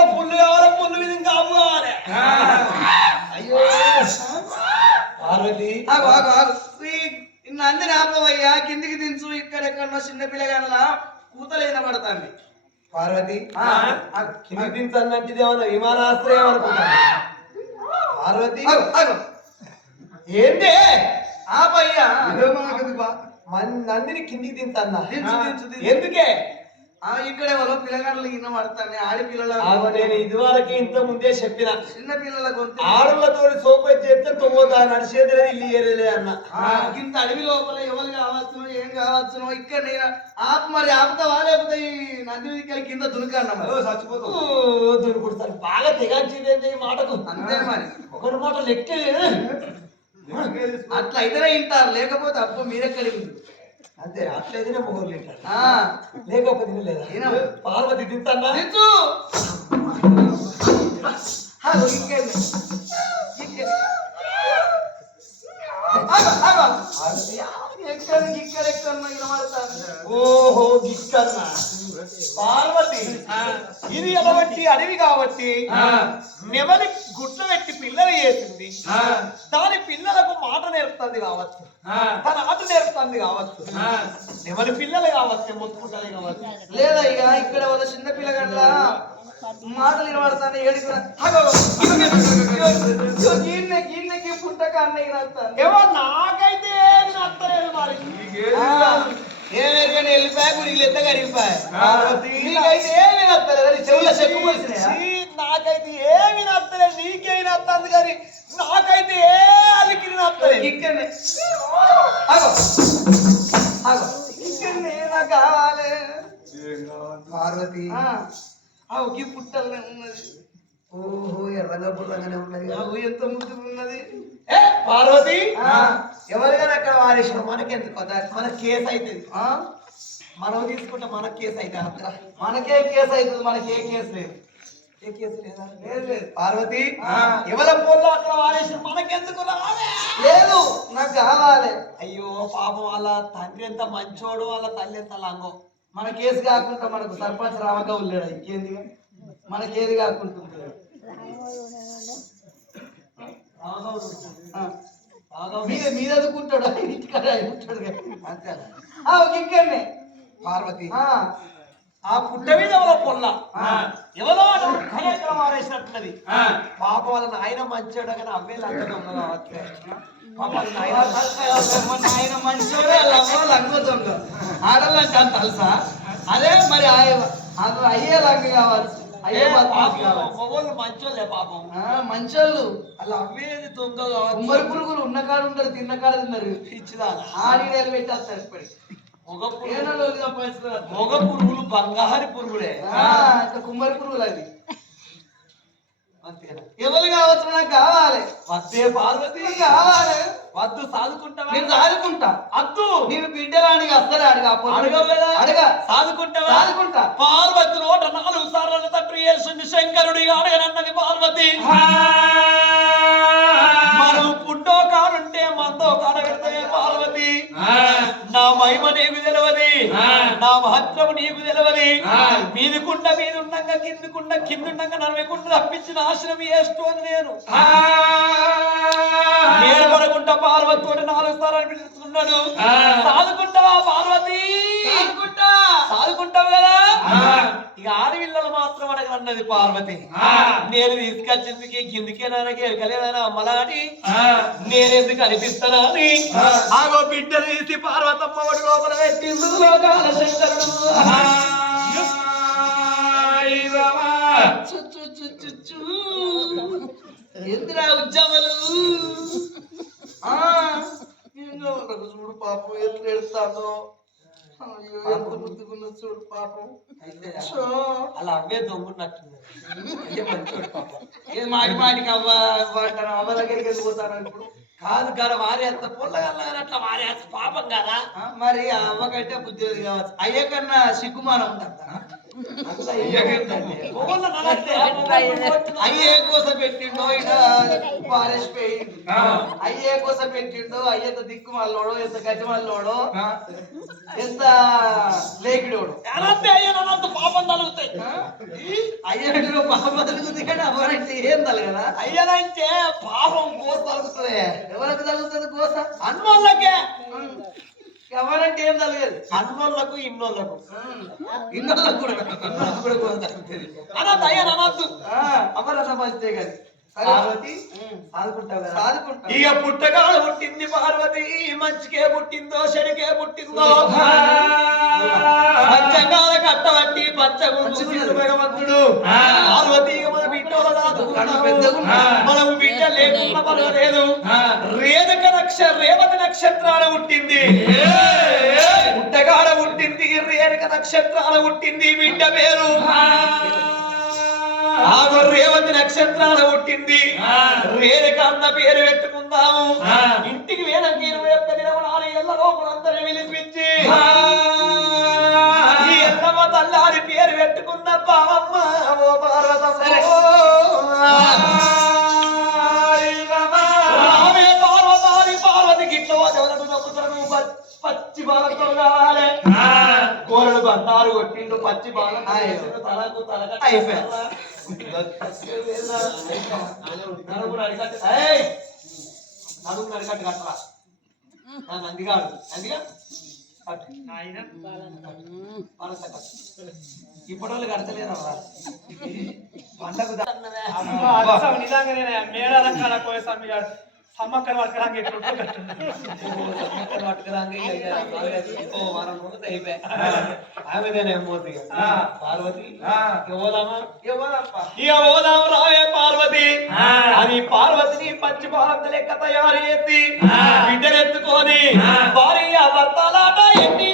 ఇంకా పుల్లు కావాలి? పుల్లు ఇది ఇంకా ఆపు కావాలి. అయ్యో పార్వతి. నందిని ఆపవయ్యా కిందికి దించు ఇక్కడెక్కడో చిన్న పిల్లగానలా కూతలు వినబడతాంది పార్వతి. ఆ, కింది దించన్నట్టు ఏమన్నా విమానాశ్రయం అనుకుంటాను పార్వతి. ఏంటి? ఆపయ్యా. నందిని కిందికి దించు, దించు, దించు. ఎందుకే? ఇక్కడ ఎవరో పిల్లగానలు వినబడతాను ఆడపిల్లల ఆగో నేను ఇదివరకు ఇంత ముందే చెప్పిన. చిన్న పిల్లల గొంతు. ఆడలతో సోపు చేస్తే తొవ్వతా నడిచేదిలే ఇల్లు ఏరేలే అన్న. ఇంత అడవి లోపల ఎవరు కావచ్చునో ఏం కావచ్చునో ఇక్కడ నేను ఆపు మరి ఆపుతావా లేకపోతే ఈ నది ఇక్కడ కింద దునుకన్నా ఓ, దొరుకుతారు బాగా తెగాల్చింది ఈ మాటకు? అంతే మరి. ఒకరి మాట లెక్కే అట్లా అయితేనే వింటారు లేకపోతే అప్పు మీరెక్కడికి ఉంది అంతే అట్లయితేనే మొగలు తింటారు ఆ, లేకపోతే తినలేదా తినము. పార్వతి తింటన్నా దించు. ఆగు, ఇంకేంది? ఇంకేంది? ఆగు, ఆగు. ఎక్కడ ఇక్కడ ఎక్కడ వినబడతాను ఓహో గిక్కన్నా పార్వతి. ఇది ఎలబట్టి అడవి కాబట్టి నెమలి గుడ్లు పెట్టి పిల్లలు చేసింది. దాని పిల్లలకు మాట నేర్పుతుంది కావచ్చు. తన ఆట నేర్పుతుంది కావచ్చు. నెమలి పిల్లలు కావచ్చు మొత్తుకుంటుంది కావచ్చు. లేదా ఇక ఇక్కడ వాళ్ళ చిన్న పిల్లగడ్ల మాటలు వినబడతాను ఏడుకు గీన్నె గీన్నెకి పుట్టక అన్నయ్య ఏమో నాకైతే ఏమి నచ్చలేదు మరి? ఏమేరుగానే వెళ్ళిపోయా? గుడికి ఎత్త కరిగిపోయా నీకైతే ఏమీ అది చెవుల చెప్పు పోసినాయా? చీ, నాకైతే ఏమి నచ్చలేదు నీకే నచ్చదు కానీ నాకైతే ఏ అలికి నచ్చలేదు. ఇక్కడనే. ఆగో. ఆగో. ఇక్కడనే నాకు కావాలి? పార్వతి. ఆ, ఒకే పుట్టలనే ఉన్నది బుర్రగానే ఉన్నది ఆగో ఎంత ముద్దు ఉన్నది? ఏ పార్వతి? ఆ. ఎవరికైనా అక్కడ వారేసిన మనకెందుకు కదా మన కేసు అవుతుంది ఆ? మనం తీసుకుంటే మన కేసు అంతరా మనకే కేసు అవుతుంది మనకి ఏ కేసు లేదు. ఏ కేసు లేదా? లేదు లేదు. పార్వతి. ఎవరి ఫోన్లో అక్కడ వారేసిన మనకెందుకు రాలే లేదు నాకు కావాలి. అయ్యో పాపం వాళ్ళ తండ్రి ఎంత మంచోడు వాళ్ళ తల్లి ఎంత లంగో. మన కేసు కాకుండా మనకు సర్పంచ్ రామక ఉన్నాడు ఇంకేంది మనకేది కాకుండా. మీద మీద ఇంటికాడ ఉంటాడు కదా. అంతే పార్వతి. ఆ, ఆ పుట్ట మీద ఎవరో పొల్ల. ఆ. ఎవరో మారేసినట్టున్నది పాప వాళ్ళ నాయన మంచోడు కానీ అవే లంగగా ఉన్నది కావచ్చు. పాప నాయన మంచోడే దొంగ. ఆడలంటే అంత తెలుసా అదే మరి అయ్యే లంగ కావచ్చు మొగోళ్ళు మంచోళ్ళే పాపం. మంచోళ్ళు. అలా అవ్వేది దొంగ కావచ్చు ఉమ్మడి పురుగులు ఉన్న కాడ ఉంటారు తిన్న కాడ తిన్నారు. పిచ్చిదానా? ఆడి వేలు పెట్టేస్తారు ఇప్పటి మొగ పురుగు. ఏనాడు సంపాదిస్తున్నారు మొగ పురుగులు బంగారు పురుగులే. కుమ్మరి పురుగులు అది ఎవరు కావచ్చు నాకు కావాలి. వద్దే పార్వతి. కావాలి. వద్దు సాదుకుంటావా? నేను సాదుకుంటా. అద్దు నేను బిడ్డలానికి వస్తాడు అడిగా అడగవు కదా అడగా. సాదుకుంటావా? సాదుకుంటా. పార్వతి నోట నాలుగు సార్లు తండ్రి యేసుని శంకరుడి అడగనన్నది పార్వతి. మనం పుట్టో కాడుంటే మందో కాడగడతామే పార్వతి నా మహిమ నీకు తెలియదు నా మహత్వము నీకు తెలియదు మీదికుండ మీదుండగా కిందికుండ కిందుండగా నరవకుండా తప్పించి నాశనం చేస్తోంది నేను. నేను పడకుండా పార్వతితోటి నాలుగు సార్లు పిలుస్తున్నాడు సాదుకుంటావా పార్వతి? సాదుకుంటా. సాదుకుంటావు కదా? ఇక ఆడపిల్లలు మాత్రం అడగనన్నది పార్వతి. నేను తీసుకొచ్చిందికి కిందికే నాన్నకి ఎరకలేదని అమ్మలాడి నేనెందుకు అనిపిస్తానా అని? ఆగో బిడ్డ తీసి పార్వతమ్మ వాడు లోపల పెట్టింది లోకాల శంకరుడు. ఎందురా ఉద్యమలు ఆ, ఏందో నాకు చూడు ముద్దుకున్న చూడు పాపం. అలా అవే మంచోడు పాపం. ఏ మాటి మాటికి అవ్వ అంటాను అవ్వ దగ్గరికి వెళ్ళిపోతాను ఇప్పుడు కాదు గారు వారి అంత పొల్లగల్లా అట్లా వారి అంత పాపం కదా? మరి ఆ అవ్వ కంటే బుద్ధి కావచ్చు? అయ్యే కన్నా సిగ్గుమానం ఉంటుందా అయ్యే కోసం పెట్టిండో పారేసిపోయింది అయ్యే కోసం పెట్టిండో అయ్యేంత దిక్కు మల్లోడో ఎంత గజ్జి మల్లోడో ఎంత లేకిడోడు పాపం తలుగుతాయి. అయ్యేంటి పాప తలుగుతుంది కానీ అవ్వరంటే ఏం తలగదా? అయ్యనంటే పాపం గోస తలుగుతుంది. ఎవరికి తలుగుతుంది గోస? అన్నోళ్ళకే ఎవరంటే ఏం తలగదు అన్నోళ్ళకు ఇన్నోళ్ళకు. ఇన్నోళ్ళకు కూడా ఇన్నోళ్ళకు కూడా అయ్యా నన్నద్దు అమరత మంచిదే కానీ ఇక పుట్టగాడు పుట్టింది పార్వతి మంచికే పుట్టిందో చెడుకే పుట్టిందో పంచంగాల కట్టబట్టి పంచగుడు భగవంతుడు. పెద్దగుంది. మనము బిడ్డ లేకుండా పర్వాలేదు రేదక నక్ష రేవతి నక్షత్రాల పుట్టింది. పుట్టగాడ పుట్టింది రేణుక నక్షత్రాల పుట్టింది బిడ్డ పేరు. ఆగో రేవతి నక్షత్రాల పుట్టింది. రేణుక అన్న పేరు పెట్టుకుందాము. ఇంటికి వేనకి ఇరవై ఒక్క దినములు ఎల్ల లోపలందరూ పిలిపించి తల్లారి పేరు పెట్టుకున్న బావమ్మ ఓ రామే పార్వతారి పార్వతి గిట్ల వదలకు పచ్చి బాలతో కావాలి కోరడు బండారు కొట్టిండు పచ్చి బాలం. తలకు తలక అయిపోయా. నడికట్టు ఏయ్! నడుము నడికట్టు కట్టరా. నందిగాడు నందిగా. ఇప్పుడు వాళ్ళు కడతలేరు అవ్వ. పండగ అమ్మ పార్వతి? పార్వతిని పచ్చి భారత లెక్క తయారు చేసి బిడ్డలెత్తుకొని భార్య భర్తలాట ఎన్ని